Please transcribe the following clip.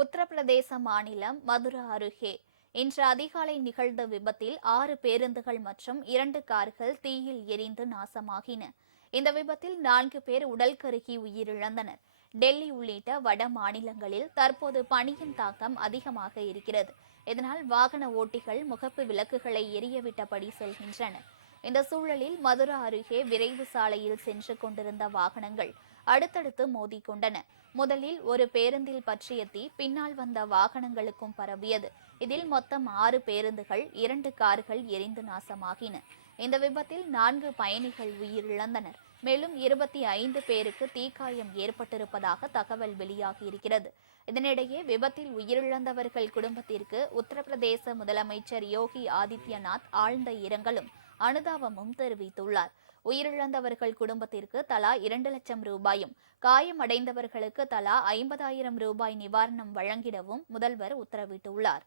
உத்தரப்பிரதேச மாநிலம் மதுரா அருகே இன்று அதிகாலை நிகழ்ந்த விபத்தில் 6 பேருந்துகள் மற்றும் 2 கார்கள் தீயில் எரிந்து நாசமாகின. இந்த விபத்தில் 4 பேர் உடல் கருகி உயிரிழந்தனர். டெல்லி உள்ளிட்ட வட மாநிலங்களில் தற்போது பனியின் தாக்கம் அதிகமாக இருக்கிறது. இதனால் வாகன ஓட்டிகள் முகப்பு விளக்குகளை எரியவிட்டபடி செல்கின்றனர். இந்த சூழலில் மதுரா அருகே விரைவு சாலையில் சென்று கொண்டிருந்த வாகனங்கள் அடுத்தடுத்து மோதிக்கொண்டன. முதலில் ஒரு பேருந்தில் பற்றிய தீ பின்னால் வந்த வாகனங்களுக்கும் பரவியது. இதில் மொத்தம் 6 பேருந்துகள் 2 கார்கள் எரிந்து நாசமாகின. இந்த விபத்தில் 4 பயணிகள் உயிரிழந்தனர். மேலும் 25 பேருக்கு தீக்காயம் ஏற்பட்டிருப்பதாக தகவல் வெளியாகியிருக்கிறது. இதனிடையே விபத்தில் உயிரிழந்தவர்கள் குடும்பத்திற்கு உத்தரப்பிரதேச முதலமைச்சர் யோகி ஆதித்யநாத் ஆழ்ந்த இரங்கலும் அனுதாபமும் தெரிவித்துள்ளார். உயிரிழந்தவர்கள் குடும்பத்திற்கு தலா 2 லட்சம் ரூபாயும், காயமடைந்தவர்களுக்கு தலா 50,000 ரூபாய் நிவாரணம் வழங்கிடவும் முதல்வர் உத்தரவிட்டுள்ளார்.